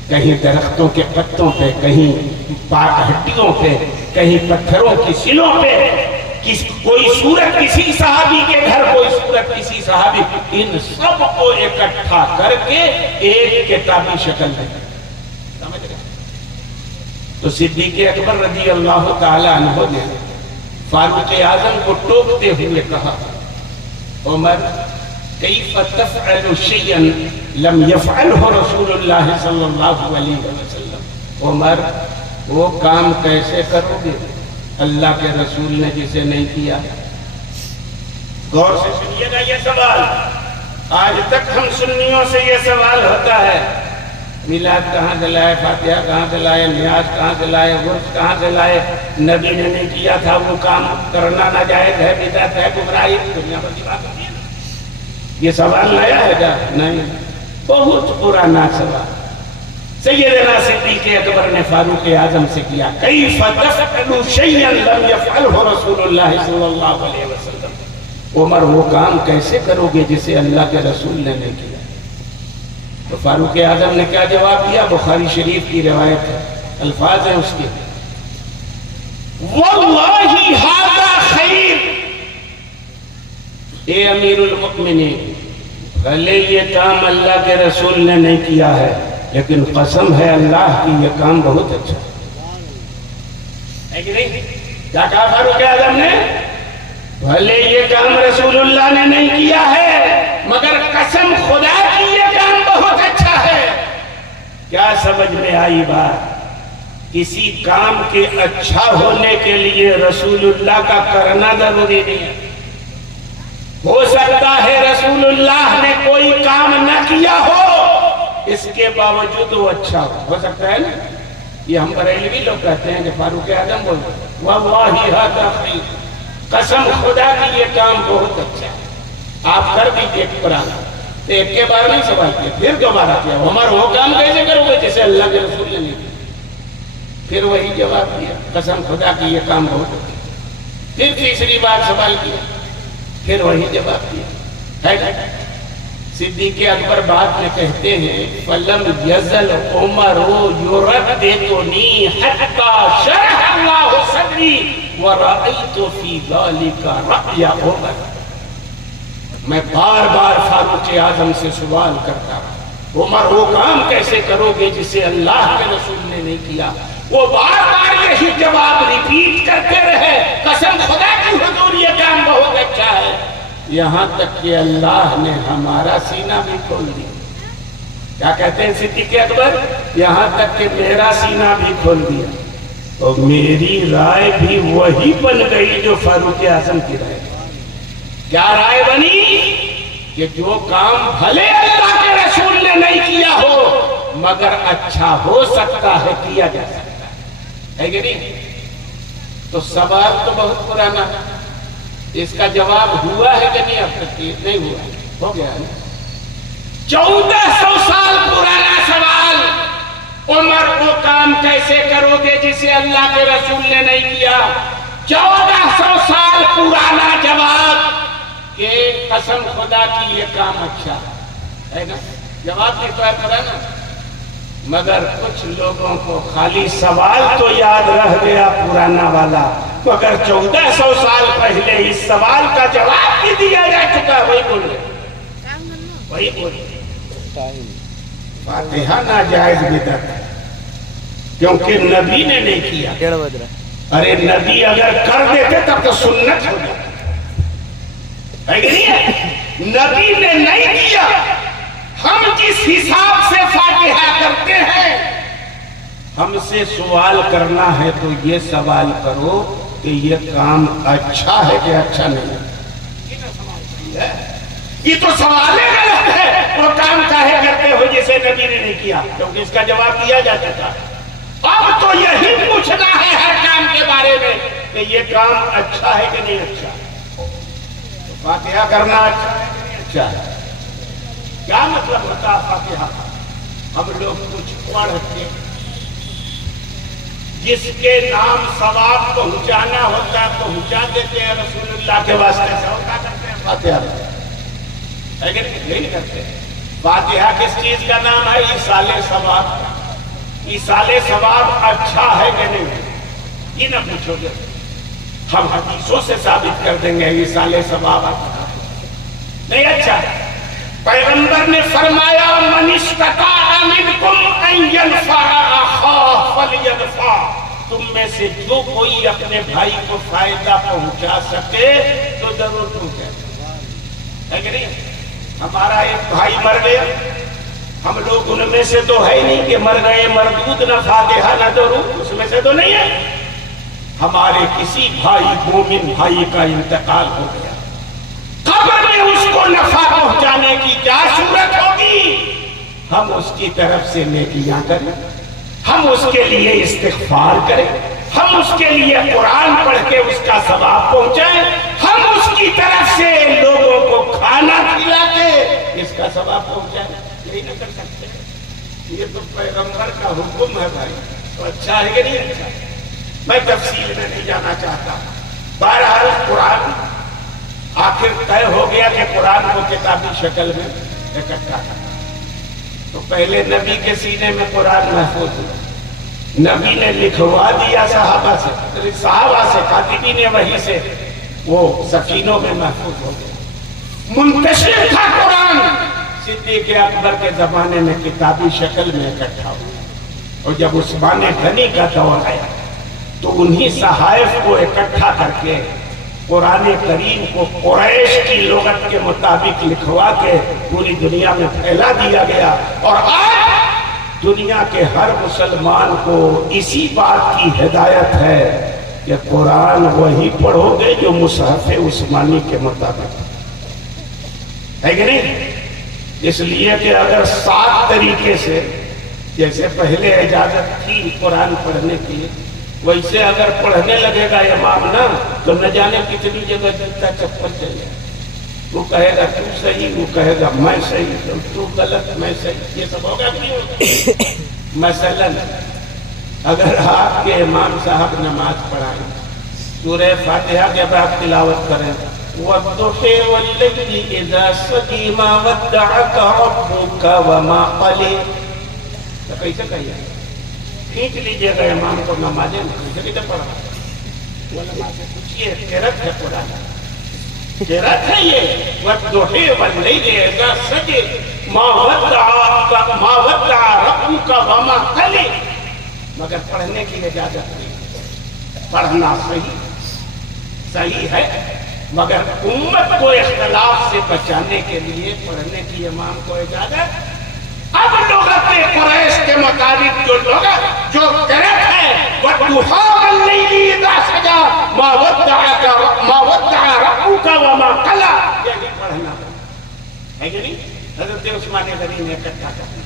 کہیں درختوں کے پتوں پہ، کہیں پاک ہڈیوں پہ، کہیں پتھروں کی سلوں پہ، کوئی سورت کسی صحابی کے گھر، کوئی سورت کسی صحابی، ان سب کو اکٹھا کر کے ایک کتابی شکل میں سمجھ رہے. تو صدیق اکبر رضی اللہ تعالی عنہ نے فاروق اعظم کو ٹوکتے ہوئے کہا، عمر کیف تفعل شیئا لم یفعلہ رسول اللہ صلی اللہ علیہ وسلم. عمر وہ کام کیسے کرو گے اللہ کے رسول نے جسے نہیں کیا. غور سے سنیے گا یہ سوال، آج تک ہم سنیوں سے یہ سوال ہوتا ہے، میلاد کہاں سے لائے، فاتحہ کہاں سے لائے، نیاز کہاں سے لائے، ورد کہاں سے لائے، نبی نے نہیں کیا تھا، وہ کام کرنا ناجائز ہے، بدعت ہے، گمراہی. دنیا بھر کی بات ہوتی ہے. یہ سوال نیا ہے کیا؟ نہیں، بہت پرانا سوال. سیدنا صدیق اکبر نے فاروق اعظم سے کیا، کیف تفعل شیئا لم یفعلہ رسول اللہ صلی اللہ علیہ وسلم. عمر وہ کام کیسے کرو گے جسے اللہ کے رسول نے نہیں کیا؟ تو فاروق اعظم نے کیا جواب دیا؟ بخاری شریف کی روایت ہے، الفاظ ہیں اس کے، واللہ ھذا خیر. اے امیر المؤمنین، بھلے یہ کام اللہ کے رسول نے نہیں کیا ہے، لیکن قسم ہے اللہ کی یہ کام بہت اچھا ہے کہ نہیں؟ کیا کہا فاروق اعظم نے؟ بھلے یہ کام رسول اللہ نے نہیں کیا ہے، مگر قسم خدا کی یہ کام بہت اچھا ہے. کیا سمجھ میں آئی بات؟ کسی کام کے اچھا ہونے کے لیے رسول اللہ کا کرنا ضروری نہیں ہے. ہو سکتا ہے رسول اللہ نے کوئی کام نہ کیا ہو، اس کے باوجود وہ اچھا ہو سکتا ہے نا. یہ ہم بریلوی لوگ کہتے ہیں کہ فاروق اعظم بولتے ہیں واللہ ھذا خیر، قسم خدا کی یہ کام بہت اچھا ہے، آپ کر دیجیے قرآن. تو ایک کے بار نہیں سوال کیا، پھر دوبارہ کیا عمر وہ کام کیسے کرو گے جسے اللہ کے رسول نے نہیں کیا؟ پھر وہی جواب دیا قسم خدا کی یہ کام بہت اچھا. پھر تیسری بار سوال کیا، پھر وہی جواب دیا. صدیق اکبر بعد میں کہتے ہیں فلم یزل عمر یرددنی حتی شرح اللہ صدری ورأیت فی ذلک رأی عمر. میں بار بار فاروق اعظم سے سوال کرتا ہوں عمر وہ کام کیسے کرو گے جسے اللہ کے رسول نے نہیں کیا؟ وہ بار بار یہی جواب ریپیٹ کرتے رہے قسم خدا کی حضور یہ کام بہت اچھا ہے، یہاں تک کہ اللہ نے ہمارا سینہ بھی کھول دیا. کیا کہتے ہیں صدیق اکبر؟ یہاں تک کہ میرا سینہ بھی کھول دیا، اور میری رائے بھی وہی بن گئی جو فاروق اعظم کی رائے. کیا رائے بنی؟ کہ جو کام بھلے اللہ کے رسول نے نہیں کیا ہو مگر اچھا ہو سکتا ہے کیا جا سکتا ہے کہ نہیں؟ تو سوال تو بہت پرانا ہے، اس کا جواب ہوا ہے کہ نہیں اب تک؟ نہیں ہوا، ہو گیا ہے. 1400 سال پرانا سوال، عمر وہ کام کیسے کرو گے جسے اللہ کے رسول نے نہیں کیا؟ 1400 سال پرانا جواب کہ قسم خدا کی یہ کام اچھا ہے نا. جواب نہیں تو ہے پرانا، مگر کچھ لوگوں کو خالی سوال تو یاد رہ گیا پرانا والا، مگر 1400 سال پہلے اس سوال کا جواب بھی دیا جا چکا. وہی بول رہے، وہی بول رہے. فاتحہ ناجائز بدعت ہے کیونکہ نبی نے نہیں کیا. ارے نبی اگر کر دیتے تب تو سنت ہو جاتی ہے کہ نہیں ہے؟ نبی نے نہیں کیا. ہم جس حساب سے فاتحہ کرتے ہیں، ہم سے سوال کرنا ہے تو یہ سوال کرو کہ یہ کام اچھا ہے کہ اچھا نہیں ہے. یہ تو سوال غلط ہے. وہ کام کاہے کرتے ہو جسے نبی نے نہیں کیا؟ کیونکہ اس کا جواب دیا جا چکا. اب تو یہی پوچھنا ہے ہر کام کے بارے میں کہ یہ کام اچھا ہے کہ نہیں اچھا. فاتحہ کرنا اچھا ہے کہ نہیں اچھا ہے؟ کیا مطلب ہوتا ہے فاتحہ؟ ہم لوگ کچھ پڑھ کے جس کے نام ثواب پہنچانا ہوتا ہے پہنچا دیتے ہیں رسول اللہ کے واسطے سے. اور کیا کرتے ہیں؟ فاتحہ ہے کہ نہیں کرتے؟ فاتحہ کس چیز کا نام ہے؟ ایصال ثواب. ایصال ثواب اچھا ہے کہ نہیں؟ یہ نہ پوچھو گے، ہم حدیثوں سے ثابت کر دیں گے ایصال ثواب نہیں اچھا ہے. پیغمبر نے فرمایا من استطاع منکم ان ینفع اخاہ فلیدفع. تم میں سے جو کوئی اپنے بھائی کو فائدہ پہنچا سکے تو ضرور پہنچائے. ہے کہ نہیں؟ ہمارا ایک بھائی مر گیا، ہم لوگ ان میں سے تو ہے نہیں کہ مر گئے مردود نہ فاتحہ نہ درود، اس میں سے تو نہیں ہے. ہمارے کسی بھائی مومن بھائی کا انتقال ہو گیا، قبر میں اس کو نفع پہنچانے کی کیا صورت ہوگی؟ ہم اس کی طرف سے نیکیاں کریں، ہم اس کے لیے استغفار کریں، ہم اس کے لیے قرآن پڑھ کے اس کا ثواب پہنچائیں، ہم اس کی طرف سے لوگوں کو کھانا کھلا کے اس کا ثواب پہنچائیں. یہی نہ کر سکتے؟ یہ تو پیغمبر کا حکم ہے بھائی. تو اچھا ہے کہ نہیں اچھا؟ میں تفصیل میں نہیں جانا چاہتا. بہرحال قرآن آخر طے ہو گیا کہ قرآن کو کتابی شکل میں اکٹھا کرنا. تو پہلے نبی کے سینے میں قرآن محفوظ ہوا، نبی نے لکھوا دیا صحابہ سے کاتبین وحی سے، وہ سفینوں میں محفوظ ہو گیا. منتشر تھا قرآن. صدیق اکبر کے زمانے میں کتابی شکل میں اکٹھا ہوا، اور جب عثمان غنی کا دور آیا تو انہی صحائف کو اکٹھا کر کے قرآن کریم کو قریش کی لغت کے مطابق لکھوا کے پوری دنیا میں پھیلا دیا گیا. اور آج دنیا کے ہر مسلمان کو اسی بات کی ہدایت ہے کہ قرآن وہی پڑھو گے جو مصحف عثمانی کے مطابق ہے کہ نہیں؟ اس لیے کہ اگر 7 طریقے سے جیسے پہلے اجازت تھی قرآن پڑھنے کی، ویسے اگر پڑھنے لگے گا امام نا تو نہ جانے کتنی جگہ جوتا چپل چلے، وہ کہے گا تو صحیح، وہ کہے گا میں صحیح، تو غلط میں صحیح، یہ سب ہوگا کیوں؟ مثلاً اگر آپ کے امام صاحب نماز پڑھائیں، سورہ فاتحہ کے بعد تلاوت کریں وَالضُّحِى وَاللَّيْلِ إِذَا سَجَىٰ مَا وَدَّعَكَ رَبُّكَ وَمَا قَلَىٰ، تو کیسے کہیے؟ کھینچ لیجئے گا امام کو نمازیں، کیسے کیسے پڑھا؟ علماء سے پوچھئے، قرأت ہے قرآن، قرأت ہے یہ وَالضُّحِى وَاللَّيْلِ إِذَا سَجَىٰ مَا وَدَّعَ رَبُّكَ وَمَا قَلَىٰ، مگر پڑھنے کی اجازت نہیں۔ پڑھنا صحیح ہے، مگر امت کو اختلاف سے بچانے کے لیے پڑھنے کی امام کو اجازت۔ اب لغت قریش کے مطابق جو لغت جو قرأت ہے وَالضُّحَىٰ وَاللَّيْلِ إِذَا سَجَىٰ مَا وَدَّعَ رَبُّكَ وَمَا قَلَىٰ، یہی پڑھنا ہے کہ نہیں؟ حضرت عثمان غنی نے اکٹھا کر دیا۔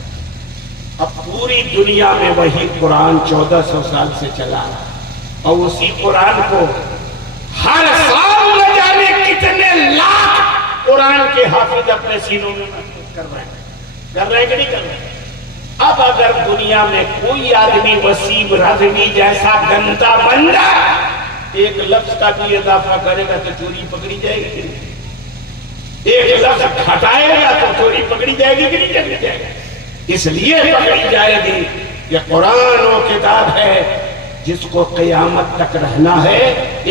اب پوری دنیا میں وہی قرآن 1400 سال سے چلا اور اسی قرآن کو ہر سال نہ جانے کتنے لاکھ قرآن کے حافظ اپنے سینوں میں محفوظ کر رہے ہیں کہ نہیں کر رہے ہیں؟ اب اگر دنیا میں کوئی آدمی وسیم رضوی جیسا گندا بن جائے، ایک لفظ کا بھی اضافہ کرے گا تو چوری پکڑی جائے گی کہ نہیں؟ ایک لفظ ہٹائے گا تو چوری پکڑی جائے گی کہ نہیں پکڑی جائے گی؟ اس لیے پکڑی جائے گی کہ قرآن وہ کتاب ہے جس کو قیامت تک رہنا ہے،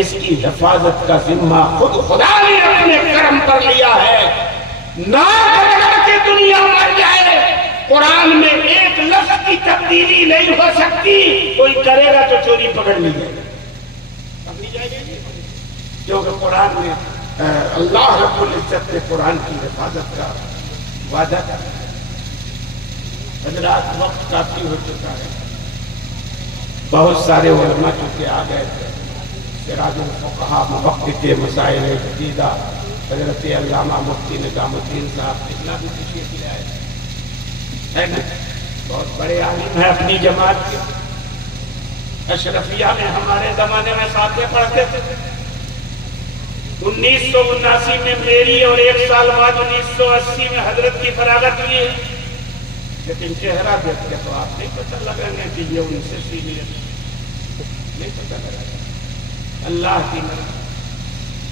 اس کی حفاظت کا ذمہ خود خدا نے اپنے کرم پر لیا ہے۔ نہ کہ دنیا مر جائے، قرآن میں ایک لفظ کی تبدیلی نہیں ہو سکتی، کوئی کرے گا تو چوری پکڑ لی جائے گی، کیونکہ قرآن میں اللہ رب العزت نے قرآن کی حفاظت کا وعدہ کیا۔ حضرات وقت کافی ہو چکا ہے، بہت سارے علماء چونکہ آ گئے تھے، سراج الفقہا محقق کے مسائل جدیدہ حضرت علامہ مفتی نظام الدین صاحب اتنا بھی تشریف لے آئے ہے نا، بہت بڑے عالم ہیں اپنی جماعت کے۔ اشرفیہ میں ہمارے زمانے میں ساتھ پڑھتے تھے، 1979 میں میری اور 1 سال بعد 1980 میں حضرت کی فراغت ہوئی ہے، لیکن چہرہ دیکھ کے تو آپ نہیں پتہ لگانے کہ یہ ان سے سینئر نہیں پتہ لگا۔ اللہ کی مرضی،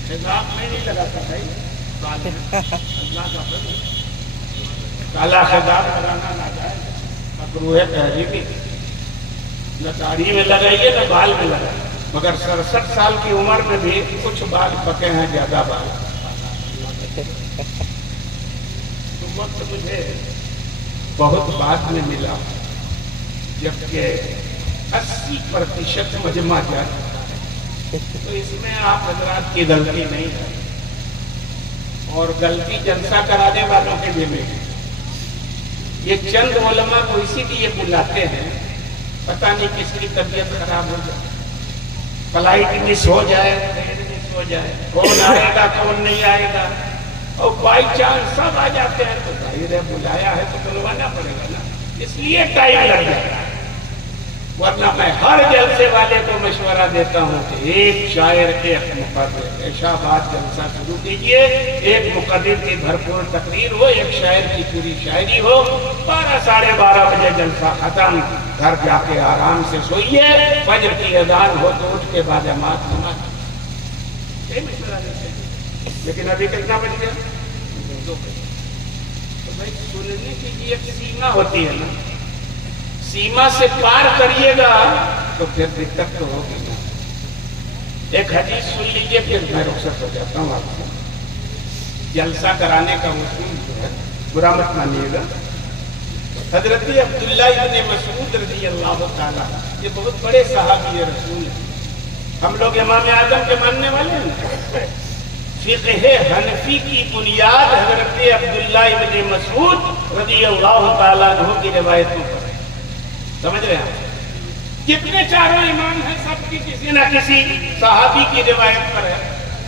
خطاب میں نہیں لگاتا بھائی، اللہ کا فضل، کالا خطاب لگانا نہ جائے، مکروہ تحریمی، نہ داڑھی میں لگائیے نہ بال میں لگائیے، مگر 67 سال کی عمر میں بھی کچھ بال پکے ہیں، زیادہ بال۔ تو وقت مجھے بہت بعد میں ملا، جبکہ 80% مجمع جائے، تو اس میں آپ حضرات کی غلطی نہیں ہے، اور غلطی جلسہ کرانے والوں کے بھی نہیں۔ یہ چند علماء کو اسی لیے بلاتے ہیں، پتہ نہیں کس کی طبیعت خراب ہو جائے، فلائٹ مس ہو جائے، ٹرین مس ہو جائے، کون آئے گا کون نہیں آئے گا، اور بائی چانس سب آ جاتے ہیں، تو ظاہر ہے بلایا ہے تو بلوانا پڑے گا نا، اس لیے ٹائم لگ جاتا ہے۔ ورنہ میں ہر جلسے والے کو مشورہ دیتا ہوں کہ ایک شاعر ایک مقرر، عشاء بعد جلسہ شروع کیجئے، ایک مقرر کی بھرپور تقریر ہو، ایک شاعر کی پوری شاعری ہو، 12 ساڑھے 12 بجے جلسہ ختم، گھر جا کے آرام سے سوئیے، فجر کی اذان ہو تو اٹھ کے باجماعت نماز۔ یہ مشورہ دیتے ہیں، لیکن ابھی کتنا بج گیا؟ 2 بجے۔ تو بھائی سننے کی بھی ایک سیما ہوتی ہے نا، سیما سے پار کریے گا تو پھر دقت تو ہوگی نا۔ ایک حدیث سن لیجئے پھر میں رخصت ہو جاتا ہوں آپ سے۔ جلسہ کرانے کا اصول جو ہے، برا مت مانیے گا، حضرت عبداللہ ابن مسعود رضی اللہ تعالیٰ، یہ بہت بڑے صحابی رسول ہیں، ہم لوگ امام اعظم کے ماننے والے ہیں۔ فقہ حنفی کی بنیاد حضرت عبداللہ ابن مسعود رضی اللہ تعالیٰ عنہ کی روایتوں پر، سمجھ رہے ہیں؟ جتنے چاروں امام ہیں سب کی کسی نہ کسی صحابی کی روایت پر ہے،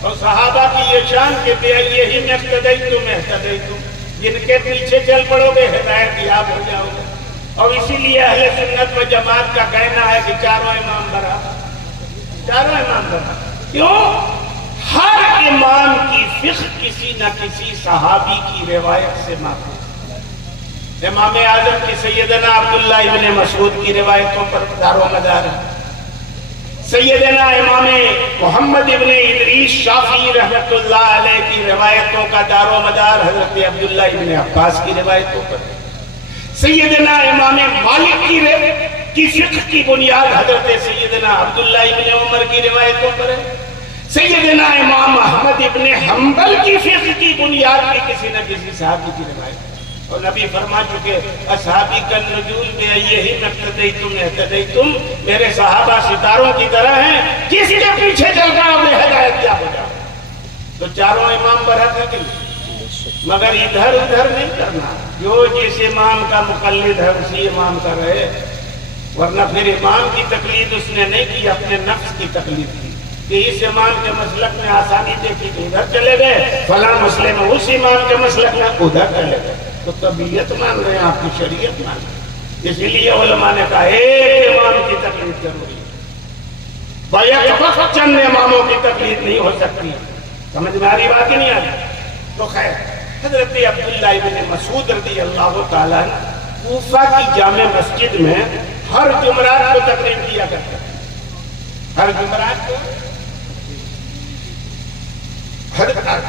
اور صحابہ کی یہ شان کہ یہی میں اقتدیتم، جن کے پیچھے چل پڑو گے ہدایت یاب ہو جاؤ گے۔ اور اسی لیے اہل سنت و جماعت کا کہنا ہے کہ چاروں امام برابر، چاروں امام برابر۔ کیوں؟ ہر امام کی فقہ کسی نہ کسی صحابی کی روایت سے ماخوذ۔ امام اعظم کی سیدنا عبداللہ ابن مسعود کی روایتوں پر دار و مدار ہے، سیدنا امام محمد ابن ادریس شافعی رحمت اللہ علیہ کی روایتوں کا دار و مدار حضرت عبداللہ ابن عباس کی روایتوں پر، سیدنا امام مالک کی فقہ کی بنیاد حضرت سیدنا عبداللہ ابن عمر کی روایتوں پر ہے، سیدنا امام احمد ابن حنبل کی فقہ کی بنیاد بھی کسی نہ کسی صحابی کی روایت ہے۔ اور نبی فرما چکے اصحابی کالنجوم بأیہم اقتدیتم اہتدیتم، میرے صحابہ ستاروں کی طرح ہیں، جس کے پیچھے چل کر انہیں ہدایت کیا ہو جائے۔ تو چاروں امام برحق ہے کہ نہیں؟ مگر ادھر ادھر نہیں کرنا، جو جس امام کا مقلد ہے اسی امام کا رہے، ورنہ پھر امام کی تقلید اس نے نہیں کی، اپنے نفس کی تقلید کی کہ اس امام کے مسلک میں آسانی دیکھی تو ادھر چلے گئے، فلاں مسئلے میں اس امام کے مسلک میں ادھر چلے گئے۔ تو طبیعت مان رہے ہیں، آپ کی شریعت مان رہے ہیں۔ اس لیے علماء نے کہا ایک امام کی تقلید ضروری ہے، بیک وقت چند اماموں کی تقلید نہیں ہو سکتی۔ سمجھ میں آ رہی بات ہی نہیں آ رہی؟ تو خیر، حضرت عبداللہ ابن مسعود رضی اللہ تعالیٰ کوفہ کی جامع مسجد میں ہر جمعرات کو تقریر کیا کرتے ہیں، ہر جمعرات کو۔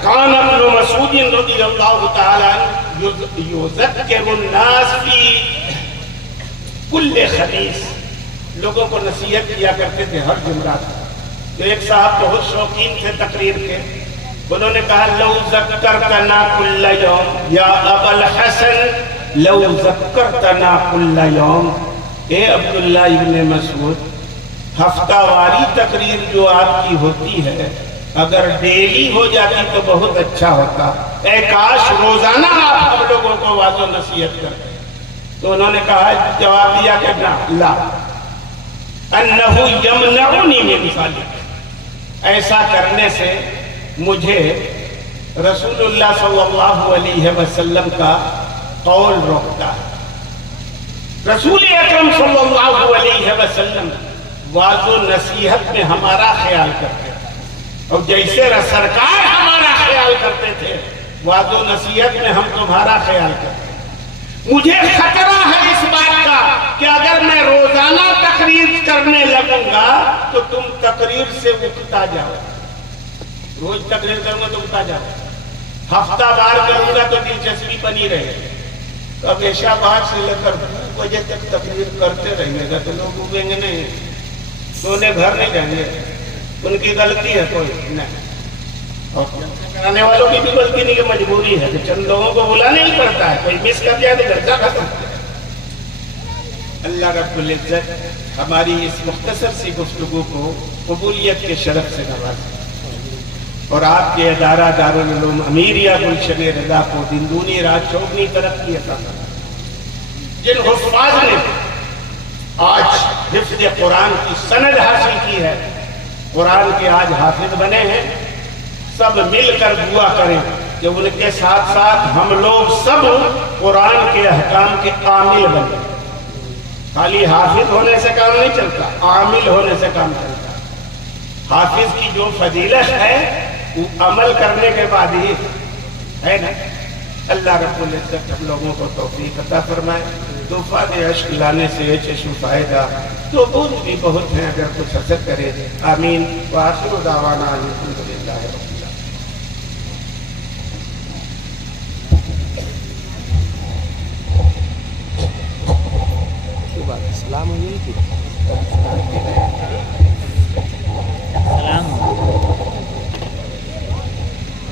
کان ابن مسعود رضی اللہ تعالیٰ یذکر الناس فی کل خمیس، لوگوں کو نصیحت کیا کرتے تھے ہر جمعرات۔ تو ایک صاحب بہت شوقین تھے تقریر کے، انہوں نے کہا لو ذکرتنا کل یوم یا ابا الحسن، لو ذکرتنا کل یوم، اے عبداللہ ابن مسعود، ہفتہ واری تقریر جو آپ کی ہوتی ہے اگر ڈیلی ہو جاتی تو بہت اچھا ہوتا، اے کاش روزانہ آپ ہم لوگوں کو واضح نصیحت کرتے۔ تو انہوں نے کہا، جواب دیا کہ لا، انہو یمنعنی من ذلک، ایسا کرنے سے مجھے رسول اللہ صلی اللہ علیہ وسلم کا قول روکتا ہے۔ رسول اکرم صلی اللہ علیہ وسلم واضح نصیحت میں ہمارا خیال کرتے ہیں، اور جیسے سرکار ہمارا خیال کرتے تھے واضح نصیحت میں ہم تمہارا خیال کرتے ہیں۔ مجھے خطرہ ہے اس بات کا کہ اگر میں روزانہ تقریر کرنے لگوں گا تو تم تقریر سے اکتا جاؤ، روز تقریر کروں گا تو اکتا جاؤ، ہفتہ بار کروں گا تو دلچسپی بنی رہے گی۔ تو اب عشاء بعد سے لے کر 2 بجے تک تقریر کرتے رہیں گا تو لوگ اگیں گے نہیں، سونے گھر نہیں جائیں گے، ان کی غلطی ہے کوئی نہیں، اور کرانے والوں کی بھی غلطی نہیں کہ مجبوری ہے کہ چند لوگوں کو بلانا ہی پڑتا ہے، کوئی مس کر جائے تو گھر کا ختم۔ اللہ رب العزت ہماری اس مختصر سی گفتگو کو قبولیت کے شرف سے نوازے، اور آپ کے ادارہ دارالعلوم امیریہ گلشن رضا کو دن دونی رات چوگنی ترقی عطا فرمائے۔ جن حفاظ نے آج حفظ قرآن کی سند حاصل کی ہے، قرآن کے آج حافظ بنے ہیں، سب مل کر دعا کریں کہ ان کے ساتھ ساتھ ہم لوگ سب قرآن کے احکام کے عامل بنیں۔ خالی حافظ ہونے سے کام نہیں چلتا، عامل ہونے سے کام چلتا۔ حافظ کی جو فضیلت ہے وہ عمل کرنے کے بعد ہی ہے نا۔ اللہ رب العزت ہم لوگوں کو توفیق عطا فرمائے۔ طوفان عشق لانے سے چشم فائدہ تو بوجھ بھی بہت ہیں، اگر کچھ حسد کرے۔ آمین وآخر دعوانا الحمدللہ رب العالمین۔ سلام علیکم۔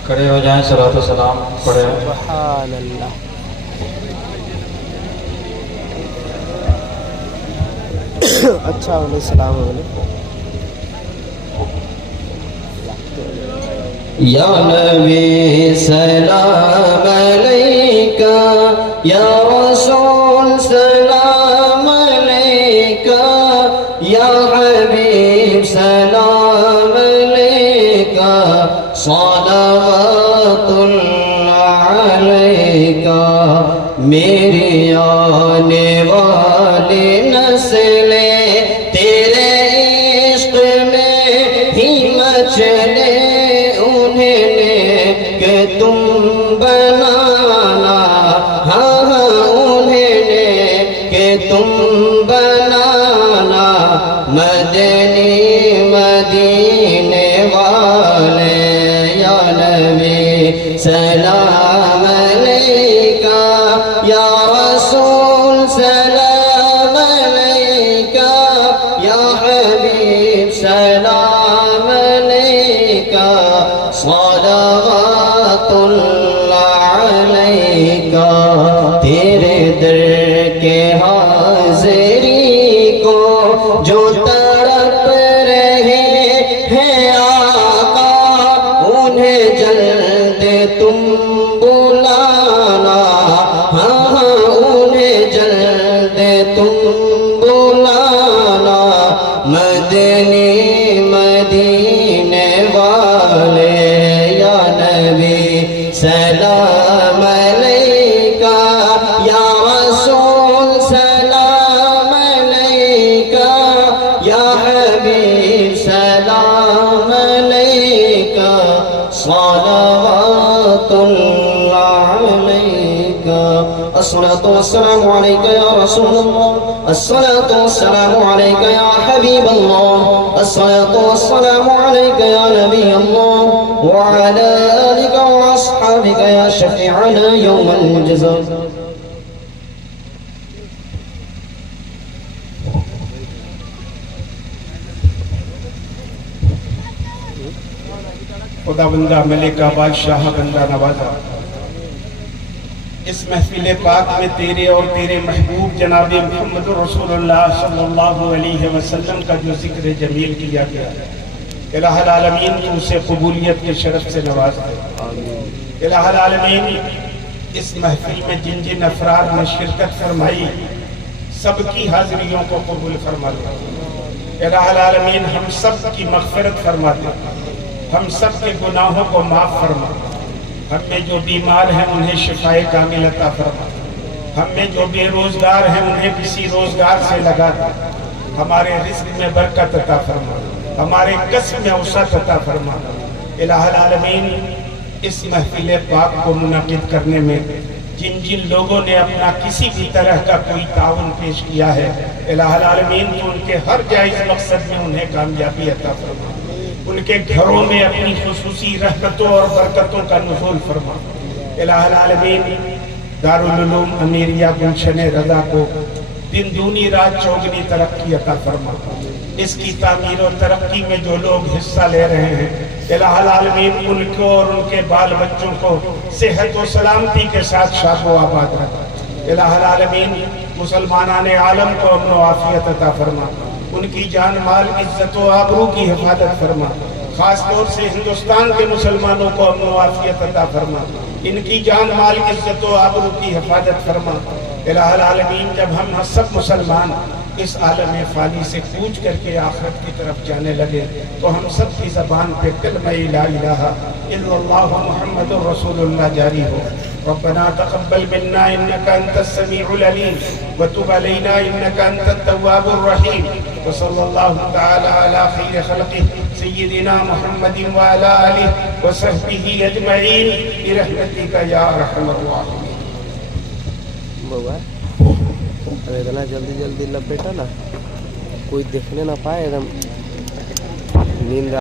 کھڑے ہو جائیں، صلاۃ و سلام پڑھیں۔ سبحان اللہ۔ اچھا علیہ السلام علیکم۔ یا نبی سلام علیکہ، یا رسول سلام علیکہ، یا حبیب سلام علیکہ صلوات اللہ علیکہ میری آنے والی نسلیں تیرے عشق میں ہی مچلے انہیں نیک تم بنانا ہاں انہیں نیک تم بنانا مدنی مدینے والے یا نبی سلام علیکہ یا رسول سلام علیکہ یا حبیب سلام علیکہ صلوات اللہ علیکہ تیرے در کے حاضری کو جو تڑپ رہے ہیں آقا انہیں جلد تم بلانا ہاں انہیں جلد تم بلانا مدنی مدینے والے یا نبی سلام علیکہ یا رسول سلام علیکہ یا حبیب سلام علیکہ صلوات اللہ علیکہ الصلاة والسلام علیکہ یا رسول اللہ الصلاة والسلام علیکہ یا حبیب اللہ الصلاة والسلام علیکہ یا نبی اللہ وعلى آلك وأصحابك يا شفيعنا يوم الجزاء خدا بندہ ملکہ بادشاہ بندہ نوازا اس محفل پاک میں تیرے اور تیرے محبوب جناب محمد رسول اللہ صلی اللہ علیہ وسلم کا جو ذکر جمیل کیا گیا الہ العالمین تو اسے قبولیت کے شرف سے نواز دے الہ العالمین اس محفل میں جن جن افراد نے شرکت فرمائی سب کی حاضریوں کو قبول فرما دے الہ العالمین ہم سب کی مغفرت فرما دے ہم سب کے گناہوں کو معاف فرما ہم میں جو بیمار ہیں انہیں شفائے کامل عطا فرما ہم میں جو بے روزگار ہیں انہیں کسی روزگار سے لگا دے ہمارے رزق میں برکت عطا فرما ہمارے کسب میں وسعت عطا فرما الہ العالمین اس محفل پاک کو منعقد کرنے میں جن جن لوگوں نے اپنا کسی بھی طرح کا کوئی تعاون پیش کیا ہے الہ العالمین تو ان کے ہر جائز مقصد میں انہیں کامیابی عطا فرما ان کے گھروں میں اپنی خصوصی رحمتوں اور برکتوں کا نزول فرما الہ العالمین دارالعلوم امیریہ گلشن رضا کو دن دونی رات چوگنی ترقی عطا فرما اس کی تعمیر و ترقی میں جو لوگ حصہ لے رہے ہیں الہ العالمین ان کو اور ان کے بال بچوں کو صحت و سلامتی کے ساتھ شاد و آباد رکھا الہ العالمین مسلمانان عالم کو امن و عافیت عطا فرما ان کی جان مال عزت و آبرو کی حفاظت فرما خاص طور سے ہندوستان کے مسلمانوں کو امن و عافیت عطا فرما ان کی جان مال عزت و آبرو کی حفاظت فرما الہ العالمین جب ہم سب مسلمان اس عالم فانی سے کوچ کر کے آخرت کی طرف جانے لگے تو ہم سب کی زبان پہ کلمہ لا الہ الا اللہ محمد رسول اللہ جاری ہو ربنا تقبل منا انك انت السميع العليم وتب علينا انك انت التواب الرحيم وصلى الله تعالى على خير خلقه سيدنا محمد وعلى اله وصحبه اجمعين برحمتك يا ارحم الراحمين. اب اتنا جلدی جلدی لپیٹا نا کوئی دیکھنے نہ پائے، ایک دم نیند